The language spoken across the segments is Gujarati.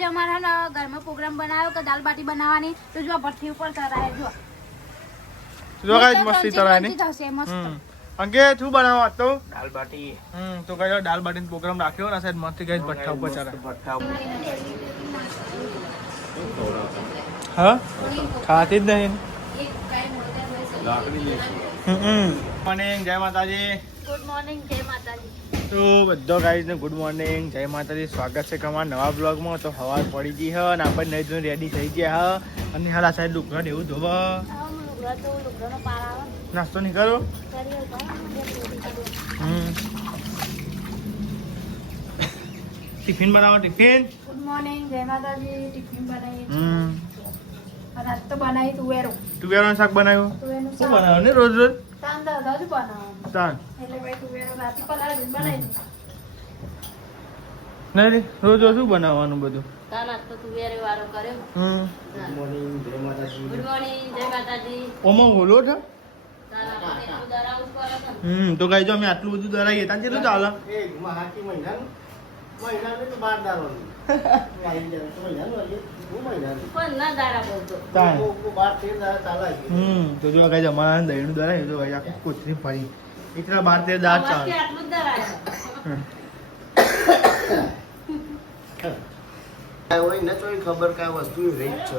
આજે અમારા ઘરમાં પ્રોગ્રામ બનાવ્યો કે દાલ બાટી બનાવવાની તો જો ભઠ્ઠી ઉપર તરાય જો ગાઈસ મસ્તી તરાયની થશે મસ્ત અંકે શું બનાવવા તો દાલ બાટી તો ગાઈસ દાલ બાટીનો પ્રોગ્રામ રાખ્યો ને સાહેબ મસ્તી ગાઈસ ભઠ્ઠા ઉપર ચરાય હા ખાતી જ નહીં મોર્નિંગ જય માતાજી ગુડ મોર્નિંગ જય માતાજી તો બધો ગાઈઝ ને ગુડ મોર્નિંગ જય માતાજી સ્વાગત છે અમારા નવા બ્લોગમાં તો સવાર પડી ગઈ હે અને આપણે નહીં જોઈને રેડી થઈ ગયા હે અને હાલા સાહેબ લુગડા એવું ધોવા નાસ્તો નહીં કરો ટિફિન બનાવો ટિફિન ગુડ મોર્નિંગ જય માતાજી ટિફિન બનાવી અને આજ તો બનાવી તુવેરનું શાક બનાવ્યું શું બનાવ્યું ને રોજ રોજ તાન દાદા જ બનાવવાનું તાન એટલે ભાઈ તુવેરો રાતી પલાળી બનાવી નહીં રોજ રોજ શું બનાવવાનું બધું તાન આજ તો તુવેરો વાળો કર્યો ગુડ મોર્નિંગ જય માતાજી ગુડ મોર્નિંગ જય માતાજી ઓમાં બોલો છો તાન આપણે એટલું દરાવું કરે તો ગાઈ જો અમે આટલું બધું દરાઈએ તાન કેટલું ચાલે એ મહાકી મહિનાનું તો 12 દાવાનું પણ ના દારા બોલતો તાન 12-13 દાડા ચાલે તો જો ગાઈ અમારા દહીંનું દરાય તો ગાઈ આખું કોથરી ફરી એટલા 12-13 દાળ ચાલે આટલું જ દરાય હોય ને તો ખબર કઈ વસ્તુ રહી છે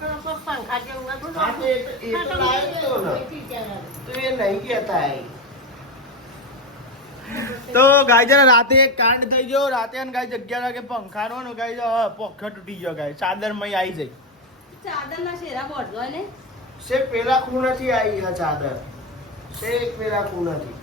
પંખા જેવું હતું હા તો એ તો લાયો તો ને તો એ નહીં કહેતા તો ગાય જરા રાતે એક કાંડ થઈ ગયો રાતે અને ગાય 11 વાગે પંખાનો ને ગાય પોખો તૂટી ગયો ગાય ચાદર માં આવી જઈ ચાદર ના શેરા બોડજો ને સે પેલા ખૂણાથી આવી છે ચાદર સે એક પેલા ખૂણાથી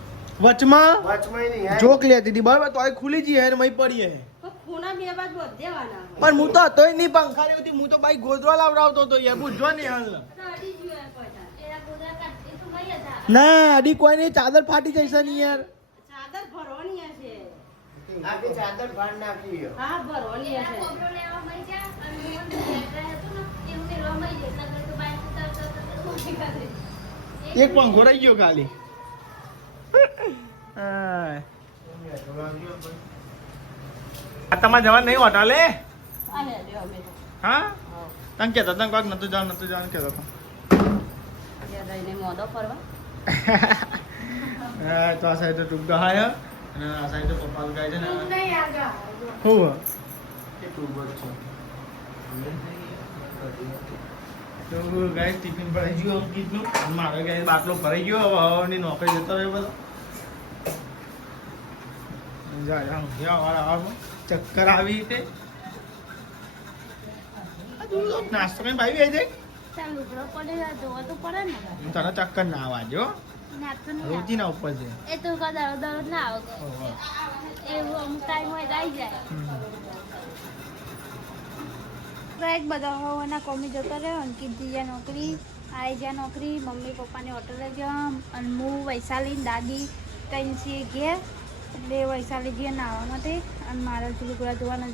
વચમાં વચમાં નહીં જોક લેતી હતી બરાબર તો આ ખુલી જી હે ને મઈ પડી હે તો ખૂણા બે બાદ બોધ દેવાના પણ હું તો હતોય નહીં પંખા લેતી હું તો બાઈ ગોદવા લાવડાવતો હતો યાર પૂછજો ને હાલ અડી જીવા પડા એરા ગોદરા કાઢ એ તો મઈ હતા ના અડી કોઈ નહીં ચાદર ફાટી જશે ને યાર ચાદર ભરવાની હશે આખી ચાદર ફાડ નાખી હા ભરવાની હશે કોબરો લેવા મઈ જા અને મોન લેટરા હતું ને એવું ને રમાઈ જતા તો બાઈ ઉતાર એક પંખો રહી ગયો ખાલી આ તમારે જવાનું નહીં હોટલે આને જો અમે હા તને કહેતા તને કોઈક નતું જવાનું કહેતો હતો રહીને મોદો ફરવા તો આ સાઈડ તો ટૂંક ગહાય અને આ સાઈડ તો પપ્પા ગાય છે ને નહીં આગા હું એ ટૂબર છે તો ગાય ટિફિન ભરાઈ ગયું અંકિતનું મારે ગાય બાટલો ભરાઈ ગયો હવે હવાની નોકરી જતો રહ્યો બધો ચક્કર આવી રીતે નાસ્તો કઈ ભાઈ આવી જાય ચાલ લુગડો પડે જોવા તો પડે ને તને ચક્કર ના આવવાજો નાતો રોજી ના ઉપર છે એ તો કદાચ દરરોજ ના આવે એવું અમુક ટાઈમ હોય તો આવી જાય એક બધા હોવાના કોમી જતો રહ્યો અંકિત જીયા નોકરી આવી જ્યાં નોકરી મમ્મી પપ્પાને હોટલે ગયા અને હું વૈશાલી દાદી કઈ છીએ ઘેર એટલે વૈશાલી ગયા નાવા માટે અને મારે હજુ લુગડા ધોવાના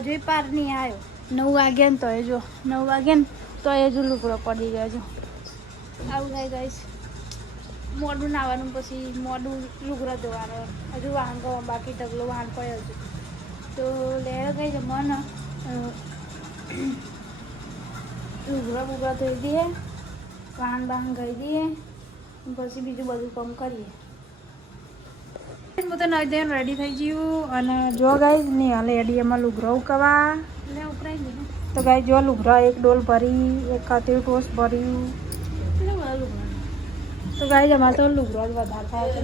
હજુ પાર નહીં આવ્યો 9 વાગ્યા ને તો એ જો 9 વાગ્યા ને તો એ હજુ લુગડો પડી ગયો જો આવું થાય ગઈશ મોડું નાવાનું પછી મોડું લુગડા ધોવાનું હજુ વાહન કરવા બાકી ઢગલો વાહન પડ્યો છે તો લેર ગઈ છે મન લુગડા બુગડા ધોઈ દઈએ વાહન બાહન ગઈ દઈએ પછી બીજું બધું કામ કરીએ હું તો નહીં દઈને રેડી થઈ ગયું અને જો ગાઈ નહીં હાલે એડી એમાં લુગરો ઉકવા ઉકરાઈ ગયું તો ગાઈ જો લુગરા એક ડોલ ભરી એક ખાતે ટોસ ભર્યું તો ગાઈ અમારે તો લુગરો જ વધારે થાય છે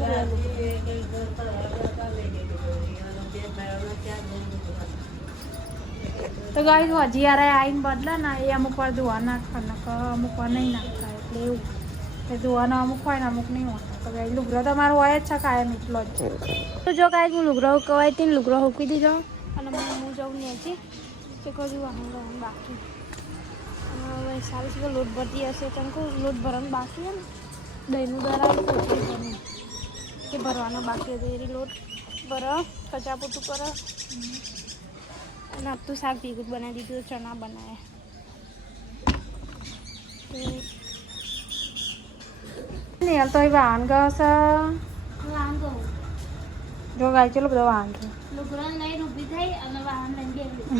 તો ગાઈ હજી યાર આવીને બદલા ને એ અમુક વાર ધોવા નાખવા અમુક વાર નહીં નાખતા એટલે એવું એ ધોવાનો અમુક હોય ને અમુક નહીં હોતા તો ગાઈ લુગરો તો મારો હોય જ છે કાયમ એટલો જ તો જો ગાઈ હું લુગરો કવાય હતી ને લુગરો હૂકી દીધો અને હું જાઉં નીચે કે કોઈ વાહન બાકી હવે સારી છે લોટ ભરતી હશે કેમ કે લોટ ભરવાનું બાકી છે ને દહીંનું દરાવું કોથળી ભરવું કે ભરવાનો બાકી હતો એ લોટ ભરો કચાપોતું કરો અને આપતું શાક ભેગું બનાવી દીધું ચણા બનાવ્યા ને હાલ તો એ વાહન ગયો છે જો ગાય ચલો બધો વાહન છે લુગડા લઈને ઊભી થઈ અને વાહન લઈને ગયેલી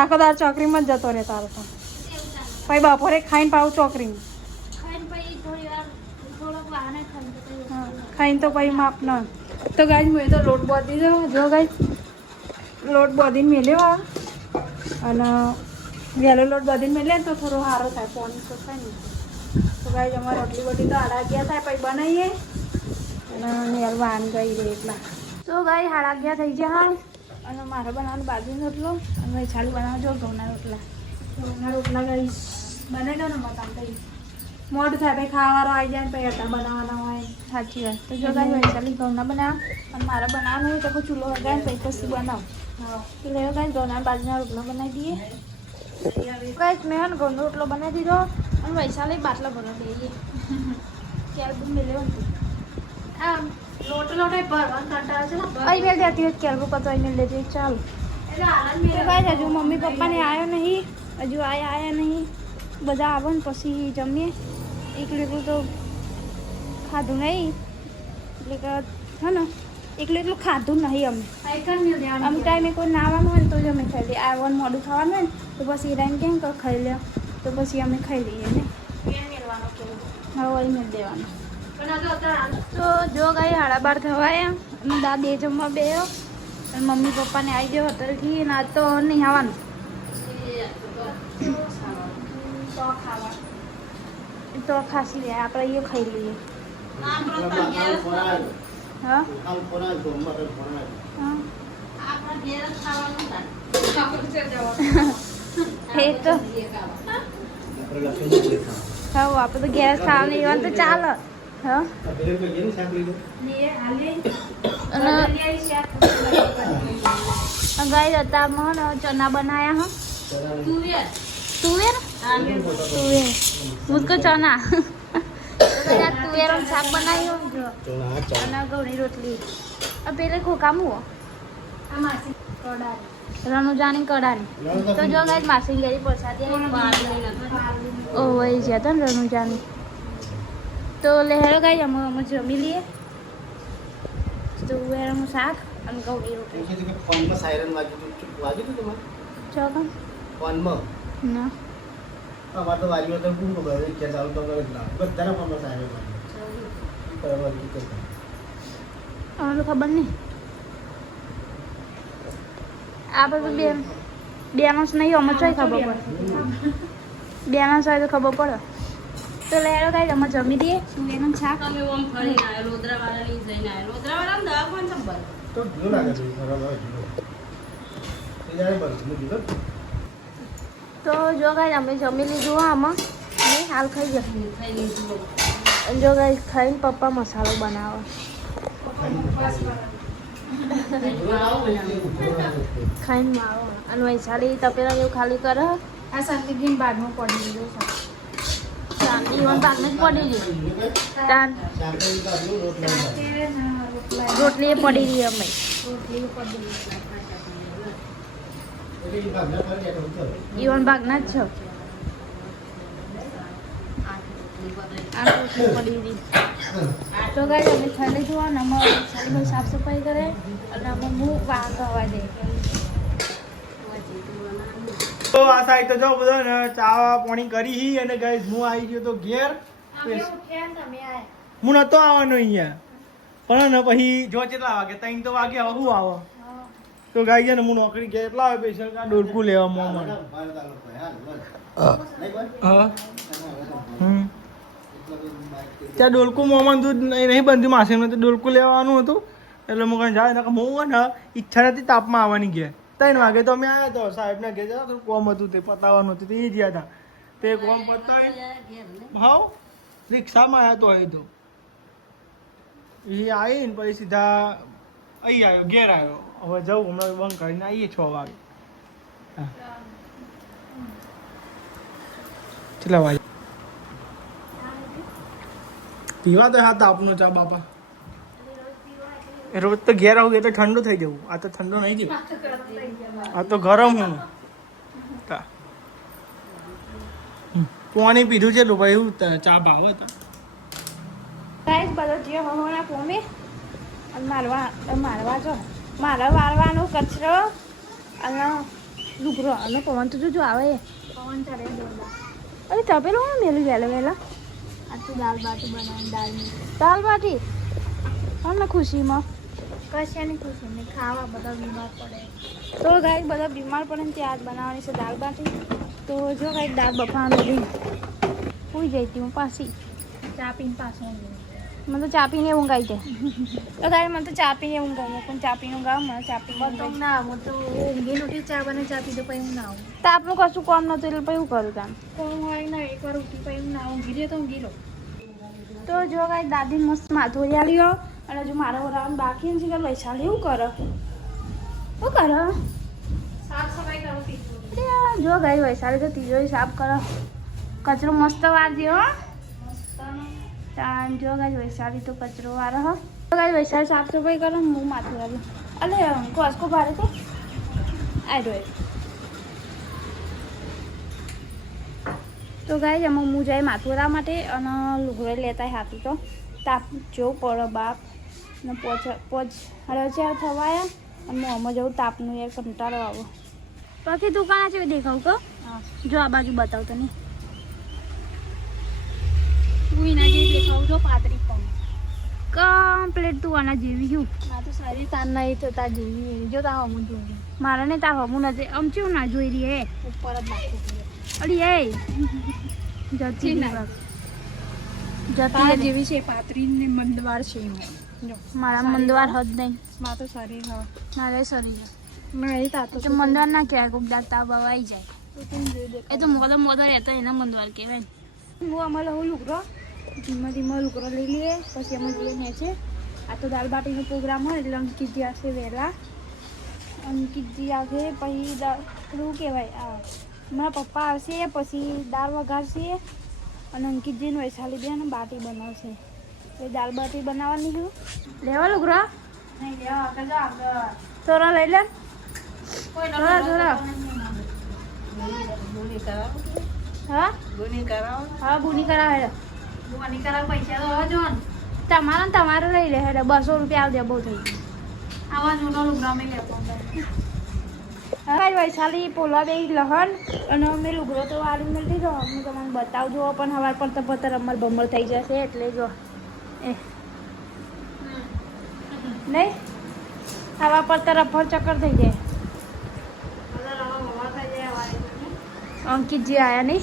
આખો દાર ચોકરીમાં જ જતો રહે તારો તો પછી બપોરે ખાઈને પાવું ચોકરીમાં ખાઈને તો પછી માપ ન તો ગાય મેં તો લોટ બાંધી દો જો ગાય લોટ બાંધીને મેલ્યો અને વહેલો લોટ બાંધીને મેલે તો થોડો સારો થાય પાણી તો થાય ને તો ગાય અમારે રોટલી બોટલી તો 11:30 થાય પછી બનાવીએ અને મેલવાન ગઈ રે એટલા તો ગાય 11:30 થઈ ગયા અને મારે બનાવવાનું બાજુનો રોટલો અને વૈશાલી બનાવજો ઘઉંના રોટલા ગાઈ બનાવી દો ને મકાન થઈ મોડું થાય પછી ખાવાવાળો આવી જાય ને પછી અટા બનાવવાના હોય સાચી વાત તો જો ગાય વૈશાલી ઘઉંના બનાવ અને મારે બનાવવાનું હોય તો કોઈ ચૂલો વગાય પછી પછી બનાવ તો લેવો ગાય ઘઉંના બાજુના રોટલો બનાવી દઈએ ગાય મેં ઘઉંનો રોટલો બનાવી દીધો અને વૈશાલી બાટલો ભરવા દઈએ ક્યારે બધું મેળવ્યો ને આમ લોટ ભરવાનું કંટાળો છે ને અહીં મેળ દેતી હોય કેળવું કતો અહીં મેળ દેતી ચાલો ગાય હજુ મમ્મી પપ્પાને આવ્યો નહીં હજુ આયા નહીં બધા આવો ને પછી જમીએ એકલું તો ખાધું નહીં એટલે કે છે ને એકલું ખાધું નહીં અમે અમુક ટાઈમે કોઈ ના આવવાનું હોય ને તો જ અમે ખાઈ લઈએ આવવાનું મોડું ખાવાનું હોય ને તો પછી ઈરાઈને કેમ કે ખાઈ લે તો પછી અમે ખાઈ લઈએ ને હવે વળી મેળ દેવાનું તો જો ગાય 12:30 થવાયા અને દાદી જમવા બેહ્યો અને મમ્મી પપ્પાને આવી ગયો હોટલથી ને આજ તો નહીં આવવાનું તો ખાસી લે આપણે એ ખાઈ લઈએ હા એ તો હા આપણે તો ગેસ ખાવાનું એવાનું તો ચાલે હા અને ગાય અત્યારમાં ચના બનાયા હા તુવેર મુझको चना તુવેર શાક બનાવ્યું અને ઘઉંની રોટલી પેલે ખોકામું રણુજાની કડાની તો જો ગાય માસી ગઈ પ્રસાદી ઓ વહી ગયા હતા ને રણુજાની તો લહેરો ગાય અમે જમી લઈએ તુવેરનું શાક અને ઘઉંની રોટલી ચોકન ના અમારે તો વારીમાં તો શું ખબર કે ચાલુ તો બધાના ફોનમાં સાહેબ અમને ખબર નહીં આ બધું બે માણસ નહીં અમે ચોય ખબર પડે બે માણસ હોય તો ખબર પડે તો લેરો ગાય અમે જમી દઈએ સુવેનું શાક તમે ઓમ ફરીને આવ્યો લોદરાવાળાની જઈને આવ્યો લોદરાવાળામાં દવાખાને સંભાળ તો ઘણું લાગે છે બરાબર એ જાણે બસ મેં કીધું તો જો ગાય અમે જમી લીધું આમાં અને હાલ ખાઈ ગયા ખાઈ લીધું અને જો ગાય ખાઈને પપ્પા મસાલો બનાવે ખાઈને મારો અને વૈશાલી તપેલા એવું ખાલી કરે આ સંદીપજીને બાગમાં પડી દીધું છે ઈવન બાગને જ પડી ગયું તાન રોટલી એ પડી રહી અમે ઈવન બાગના જ છો આ રોટલી પડી રહી તો ગાય અમે ખાઈ લીધું અને અમે વૈશાલી સાફ સફાઈ કરે અને અમે હું વાહ ગવા દે તો આ સાઈડ તો જો બધો ને ચા પાણી કરી હી અને ગાઈસ હું આવી ગયો તો ઘેર હું નતો આવવાનો અહીંયા પણ ને પછી જો કેટલા વાગે 3 તો વાગે હવે હું આવો તો ગાઈ ને હું નોકરી ગયા એટલા આવે સ્પેશિયલ કા ડોલકું લેવા મોમાં હા ત્યાં ડોલકું મોમાં દૂધ નહીં બંધ્યું માસીનું તો ડોલકું લેવાનું હતું એટલે હું કઈ જાય ને હું ને ઈચ્છા નથી તાપમાં આવવાની ગયા 3 વાગે તો અમે આવ્યા તો સાહેબના ઘેર જતા થોડું કોમ હતું તે પતાવવાનું હતું તે ગયા હતા તે કોમ પતાવી હા રિક્ષામાં આવ્યા તો અહીં તો એ આવીને પછી સીધા અહીં આવ્યો ઘેર આવ્યો હવે જવું હમણાં બંધ કરીને આવીએ 6 વાગે હા કેટલા વાગે પીવા તો હા તાપનો ચા બાપા રોજ તો ઘેર આવું એટલે ઠંડુ થઈ જવું આ તો ઠંડુ નહીં થયું આ તો ગરમ હું પાણી પીધું છે ભાઈ એવું ચા ભાવે તો ગાઈસ બધો જે હોના પોમે અને મારવા જો મારા વાળવાનો કચરો અને લુગરો અને પવન તો જો આવે પવન ચાલે જોરદાર. અરે તપેલું હું મેલું વહેલા આ તો દાલ બાટી બનાવી દાલ બાટી કોને ખુશીમાં કશાની ખુશી નહીં ખાવા બધા બીમાર પડે તો ગાય બધા બીમાર પડે ને ત્યાં જ બનાવવાની છે દાલ બાટી. તો જો કાંઈક દાળ બફાવાનું લઈ સુઈ જઈ હતી હું પાછી ચા પીને પાછું મને તો ચા પીને ઊંઘ આવી જાય તો ગાય મને તો ચા પીને ઊંઘ આવે પણ ચા પીને ઊંઘ આવે મને ચા પીને ના હું તો ઊંઘી નહોતી ચા બને ચા પીધો પછી હું ના આવું તો આપણું કશું કામ નહોતું એટલે પછી હું કરું તામ કોણ હોય ને એકવાર ઉઠી પછી હું ના ઊંઘી લે તો ઊંઘી લો. તો જો કાંઈ દાદી મસ્ત માથું લ્યો અને જો મારા વરાવાનું બાકી નથી કે વૈશાલી એવું કરો શું કરો સાફ સફાઈ કરું જો ગાય વૈશાલી તો તિજોરી સાફ કરો કચરો મસ્ત વાળજો હો જો ગાય વૈશાલી તો કચરો વાળો હો તો ગાય વૈશાલી સાફ સફાઈ કરો હું માથું વાળું અલે કોસકો ભારે તો આ રહ્યો તો ગાય એમાં હું જાય માથું વાળવા માટે અને લુગડો લેતા હાથું તો તાપ જો પડે બાપ ને પોચ હળચાર થવાયા અને હું આમાં જવું તાપનું યાર કંટાળો આવો બાકી દુકાન છે દેખાવ કહો જો આ બાજુ બતાવતો નહીં હું એના જેવી દેખાવું જો પાતળી પણ કમ્પ્લીટ તું આના જેવી છું આ તો સારી તાર નહીં તો તાર જેવી જો તાર હમું જોઈ મારે ને તાર હમું નથી આમ ચેવું ના જોઈ રહી હે ઉપર જ નાખું અડી એ જતી ના જતી જેવી છે પાતળી ને મંદવાર છે મારા મંદવાર હદ નહીં મારે તો શરીર હવે મારે શરીર મારી તાતો મંદવાર ના કહેવાય કોક દાળ તાવ આવી જાય એ તો મોદો રહેતો એના મંદવાર કહેવાય હું અમારે હું લુગડો ધીમે ધીમે લુગડો લઈ લઈએ પછી અમે જઈએ ને છે આ તો દાળ બાટીનો પ્રોગ્રામ હોય એટલે અંકિતજી આવશે વહેલા અંકિતજી આવશે પછી શું કહેવાય આ મારા પપ્પા આવશે પછી દાળ વઘારશે અને અંકિતજીને વૈશાલી બેન બાટી બનાવશે એ દાળ બાટી બનાવવાની છું લેવા લુગડો નહીં લેવા થોડા લઈ લે થોડા હા હા બુની કરાવે બુની કરાવ પૈસા તો હવે જો તમારા તમારે લઈ લે એટલે 200 રૂપિયા આવજે બહુ થઈ ગયું આવા જૂનો લુગડા મેં લેવો હવે વૈશાલી પોલવા બે લહન અને મેં લુગડો તો વાળી મળતી જો હું તમને બતાવજો પણ હવાર પર તો પતર અમર બમર થઈ જશે એટલે જો એ નહીં હવા પર તો રફળ ચક્કર થઈ જાય અંકિતજી આયા નહીં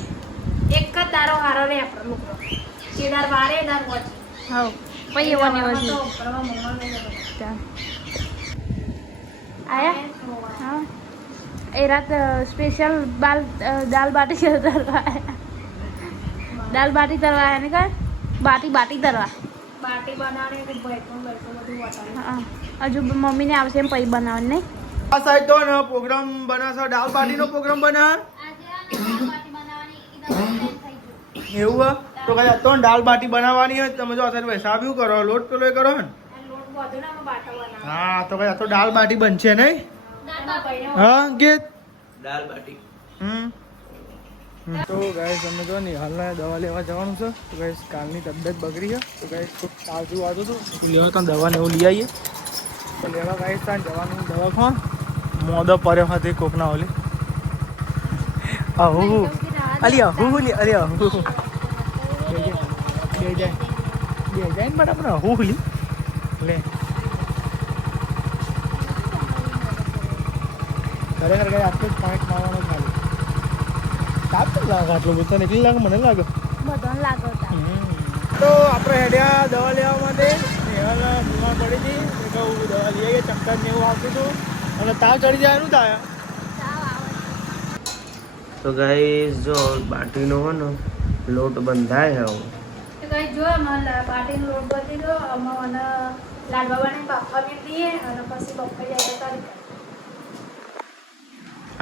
એક જ દારો હારો રે આપણો લુગડો એ દાર વારે દાર વચ્ચે હા પછી એવો ને આયા હા એ રાત સ્પેશિયલ દાલ બાટી તરવા દાલ બાટી તરવા આયા ને કાંઈ બાટી તરવા બાટી બનાવવાની બધું હજુ મમ્મીને આવશે એમ પછી બનાવવાની નહીં આ સાઈડ તો ને પ્રોગ્રામ બનાવશો દાલ બાટીનો પ્રોગ્રામ બનાવ એવું હે તો કઈ તો દાલ બાટી બનાવવાની હોય તમે જો અત્યારે વૈસાબ એવું કરો લોટ પેલો કરો ને હા તો કઈ તો દાલ બાટી બનશે નહીં હા ગીત દાલ બાટી તો ગાઈસ અમે જો નિહાલને દવા લેવા જવાનું છે તો ગાઈસ કાલની તબિયત બગડી છે તો ગાઈસ ખૂબ તાજું વાતું હતું લેવા ત્યાં દવા ને એવું લઈ આવીએ તો લેવા ગાઈસ ત્યાં જવાનું દવા ખાવા મોદો પડ્યો હતી કોકના ઓલી આહુ અલી આહુ અરે આહુ બે જાય ને બરાબર આહુ લી લે ખરેખર ગાય આટલું જ પાણી ખાવાનું ખાલી તાપ તો લાગે આટલું બધું નીકળી લાગે મને લાગે બધાને લાગે તો આપણે હેડ્યા દવા લેવા માટે નેહાલના બીમાર પડી હતી કહું દવા લઈ આવીએ ચક્કર ને એવું આવતું હતું અને તાવ ચડી જાય એનું થાય તો ગાઈસ જો બાટીનો હોય ને લોટ બંધાય હવે તો કઈ જો બાટીનો લોટ બધી દો મને લાડવા બનાવી બાફા દઈએ અને પછી બફાઈ જાય તારી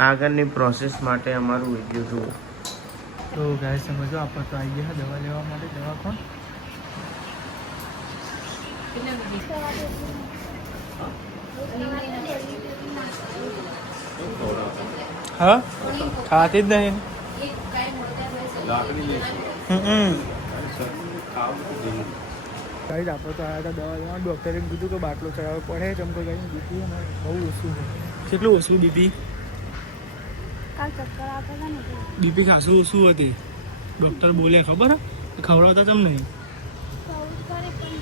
આગળની પ્રોસેસ માટે અમારું વિડીયો જુઓ તો ગાય સમજો આપણે તો આવી ગયા દવા લેવા માટે દવા કોણ હા ખાતી જ નહીં ગાઈસ આપણે તો આવ્યા હતા દવા લેવા ડૉક્ટરે કીધું કે બાટલો ચડાવવો પડે કેમ કે ગાઈ બીપી બહુ ઓછું છે કેટલું ઓછું બીપી કાલ ચક્કર આવતા હતા ને એટલે. બીપી ખાસું શું હતી ડૉક્ટર બોલે ખબર હે ખવડાવતા ચમ નહીં ખાવું જ કરે પણ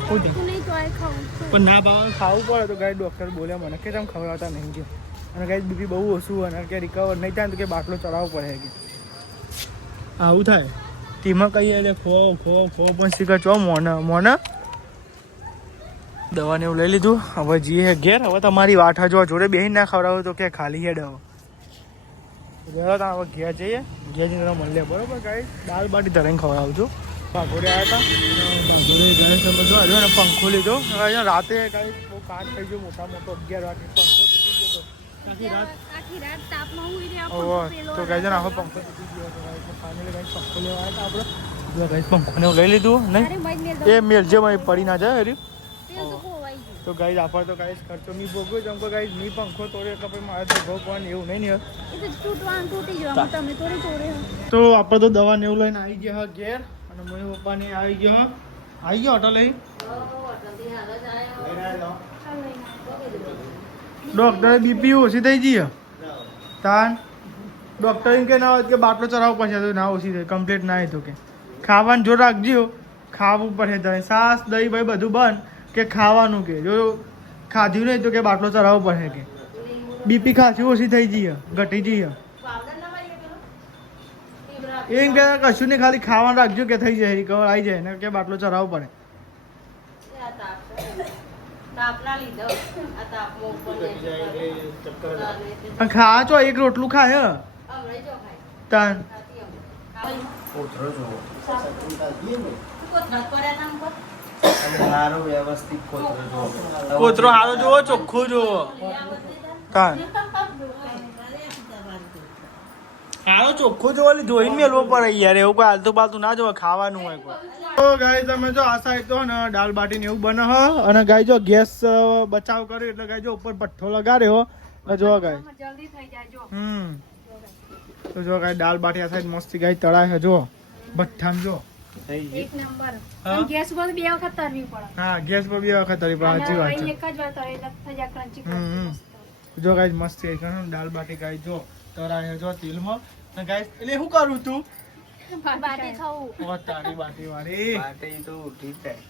શું છે? તું નહીં તો આ ખાવું જ પડે. પણ ના ભાવ ખાવું પડે તો ગાય ડૉક્ટર બોલ્યા મને કે તમે ખવડાવતા નહીં કે અને ગાય બીપી બહુ ઓછું અને કે રિકવર નહીં થાય ને તો કે બાટલો ચડાવવો પડે કે આવું થાય તેમાં કહીએ એટલે ખો પણ શીખર ચો મોને દવાને એવું લઈ લીધું હવે જઈએ ઘેર હવે તમારી વાટ હજુ જોડે બેસી ના ખવડાવો તો કે ખાલી હેડ હવે હવે ઘેર જઈએ ઘેર જઈને મળીએ બરોબર ગાય દાળ બાટી ધરીને ખવડાવું છું ભાગોડે આવ્યા હતા ભાગોડે ગાય સમજો હજુ ને પંખો લીધો હવે રાતે ગાય બહુ કાટ થઈ ગયો મોટા મોટો 11 વાગે પંખો તૂટી ગયો તો આખી રાત તાપમાં ઊંઘી રહ્યા હવે પેલો તો ગાય આખો પંખો તૂટી ગયો તો ગાય ફાઇનલી ગાય પંખો લેવા આવ્યા હતા આપણે જો ગાય પંખોને એવું લઈ લીધું અરે નહીં મજ ને એ મેલજે માં પડી ના જાય હરી પેલું તો ખોવાઈ ગયું. તો ગાઈઝ આપણ તો ગાઈઝ ખર્ચો નહીં ભોગવ્યો જેમ કે ગાઈઝ ની પંખો તોડ્યો એટલે પછી મારે તો ભોગવાનું એવું નહીં ને એ તો તૂટવાનું તૂટી જવાનું તમે થોડી તોડે તો આપણે તો દવા ને એવું લઈને આવી ગયા ઘેર અને મમ્મી પપ્પાને આવી ગયો ઓટો લઈ ડોક્ટરે બીપી ઓછી થઈ ગઈ તાન ડોક્ટર એમ કે ના હોય કે બાટલો ચડાવવો પડશે તો ના ઓછી થઈ કમ્પ્લીટ ના તો કે ખાવાનું જો રાખજો ખાવું પડે તમે સાસ દહીં ભાઈ બધું બંધ કે ખાવાનું કે જો ખાધ્યું નહીં તો કે બાટલો ચડાવવો પડે કે બીપી ખાસી ઓછી થઈ જઈએ ઘટી જઈએ એમ કે કશું નહીં ખાલી ખાવાનું રાખજો કે થઈ જાય રિકવર આવી જાય ને કે બાટલો ચડાવવો પડે અને ખા છો એક રોટલું ખાય તાન કોથળો જોવો સારો વ્યવસ્થિત કોથળો જોવો કોતરો હારો જોવો ચોખ્ખો જોવો તાન હારો ચોખ્ખો જોવો એટલે ધોઈને મેલવો પડે યાર એવું કોઈ હાલતું પાલતું ના જોવે ખાવાનું હોય કોઈ તો ગાય તમે જો આ સાઈડ તો ને દાળ બાટી ને એવું બને હ અને ગાય જો ગેસ બચાવ કર્યો એટલે ગાય જો ઉપર ભઠ્ઠો લગાડ્યો એટલે જો ગાય જલ્દી થઈ જાય જો તો જો ગાય દાળ બાટી આ સાઈડ મસ્તી ગાય તળાય છે જો ભઠ્ઠામ જો એક નંબર હા? પણ ગેસ પર બે વખત તરવી પડે હા ગેસ પર બે વખત તળી પણ સાચી વાત છે એક જ વાર તળે એટલે થઈ જાય ક્રન્ચી હમ. જો ગાય મસ્ત છે દાળ બાટી ગાય જો તળાય જો તેલમાં ને ગાય એટલે શું કરું તું બાટી ખાવું. ઓ તારી બાટી વાળી માટે તો ઉઠી જાય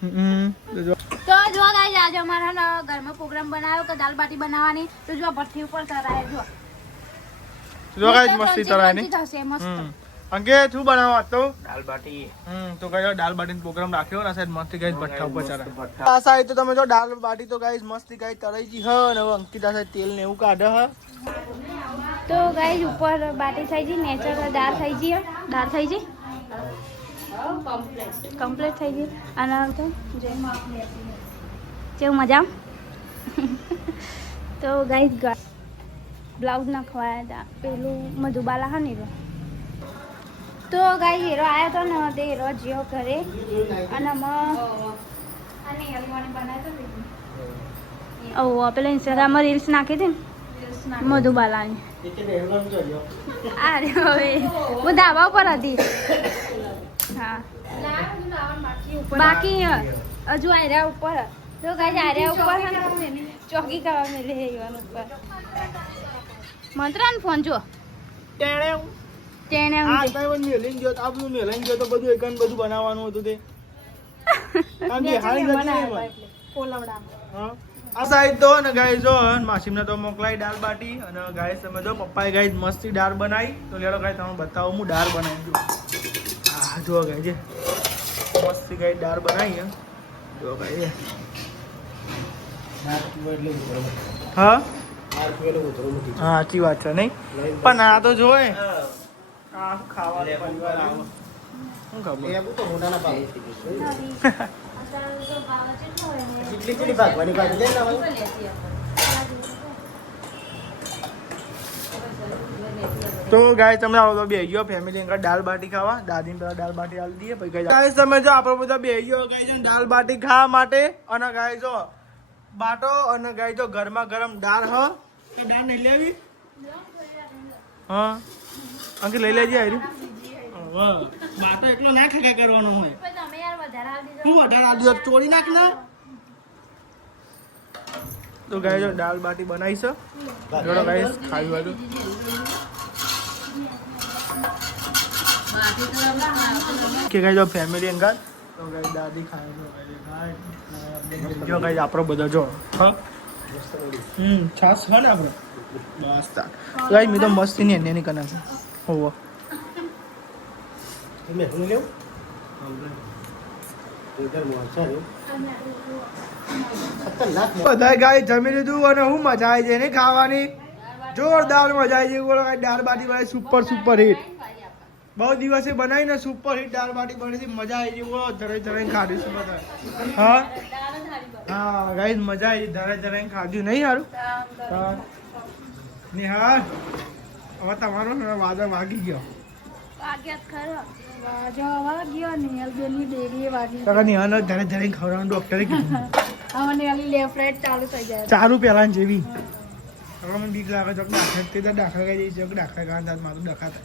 તો જો તો જો ગાઈસ આજે અમારા ઘરમાં પ્રોગ્રામ બનાવ્યો કે દાલ બાટી બનાવવાની તો જો ભઠ્ઠી ઉપર તરાય જો ગાય મસ્તી તળાય ને થશે મસ્ત. અંકે શું બનાવવા તો દાળ બાટી તો ગાય દાળ બાટીનો પ્રોગ્રામ રાખ્યો ને આ સાઈડ મસ્તી ગાય ભઠ્ઠા ઉપર ચડાય આ સાઈડ તો તમે જો દાળ બાટી તો ગાય મસ્તી ગાય તળાઈ ગઈ હ અને હવે અંકિત આ સાઈડ તેલ ને એવું કાઢે હ તો ગાઈસ ઉપર બાટી થઈ ગઈ નેચરલ દાળ થઈ ગઈ દાળ થઈ ગઈ કમ્પ્લીટ થઈ ગઈ અને તો જેવું મજા તો ગાઈસ બ્લાઉઝ નાખવાયા હતા પેલું મધુબાલા હા ને તો ગાઈસ હીરો આવ્યો હતો ને તે હીરો જ્યો ઘરે અને પેલા ઇન્સ્ટાગ્રામમાં રીલ્સ નાખી હતી ને મધુબાલાની અરે હવે હું ધાબા ઉપર હતી હા બાકી હજુ આર્યા ઉપર તો ગાઈસ આર્યા ઉપર ચોકી કરવા મેલે ઈવન ઉપર મંત્રાન ફોન જો ટેણે તેને આ ટાઈમ મેલિંગ ગયો આ બધું મેલાઈ ગયો તો બધું એકન બધું બનાવવાનું હતું તે આમ બી હાઈ ગઈ હા આ સાઈડ તો ને ગાઈસ જો માસીમને તો મોકલાઈ દાળ બાટી અને ગાઈસ તમે જો પપ્પાએ ગાઈસ મસ્તી દાળ બનાવી તો લેડો ગાઈસ તમને બતાવો હું દાળ બનાવી દઉં આ જો ગાઈસ મસ્તી ગાઈસ દાળ બનાવી જો ગાઈસ હા સાચી વાત છે નહીં પણ આ તો જોય આ ખાવાનું પરિવાર આવે શું ખબર તો મોટાના ભાવ કેટલી ભાગવાની ભાજી લે ને તો ગાય તમે આવો તો બે ગયો ફેમિલી અંકલ દાળ બાટી ખાવા દાદીને પેલા દાળ બાટી આલી દઈએ પછી ગાય તમે જો આપણે બધા બે ગયો ગાય છે દાળ બાટી ખાવા માટે અને ગાય જો બાટો અને ગાય જો ગરમા ગરમ દાળ હ તો દાળ નહીં લેવી હા અંકલ લઈ લેજે આયરી બાટો એકલો ના ખાકા કરવાનો હોય હું વધારે આલી દો ચોરી નાખ ને તો ગાય જો દાળ બાટી બનાવી છે જોડો ગાય ખાવી વાળું બાકી તો કે ગાય જો ફેમિલી અંગાત તો ગાય દાદી ખાય જો ગાય આપણો બધો જો હા છાસ હા ને આપણો બસ તા ગાય મેં તો મસ્તી ની એની કના છે હોવો તમે હું લેવું ઉધર મોરચા ને ખતરનાક બધા ગાય જમી લીધું અને હું મજા આવી જાય ને ખાવાની જોરદાર મજા આવી જાય બોલો ગાય દાળ બાટી બનાવી સુપર સુપર હિટ બહુ દિવસે બનાવીને સુપર હિટ દાળ બાટી બની હતી મજા આવી ગઈ બોલો ધરે ધરે ખાધીશું બધા હા હા ગાય મજા આવી ધરે ધરે ખાધું નહીં સારું હા નિહાર હવે તમારો વાદળ વાગી ગયો વાગ્યો નિયલ બેનની ડેરીએ વાગી તો નિહાર ધરે ધરે ખવડાવવાનું ડોક્ટરે કીધું હવે નિયલી લેફ્ટ રાઈટ ચાલુ થઈ જાય ચારું પહેલા જેવી હવે મને બીક લાગે છે દાખલ તે દાખલ કરી જઈ છે દાખલ કરવા મારું દખાતા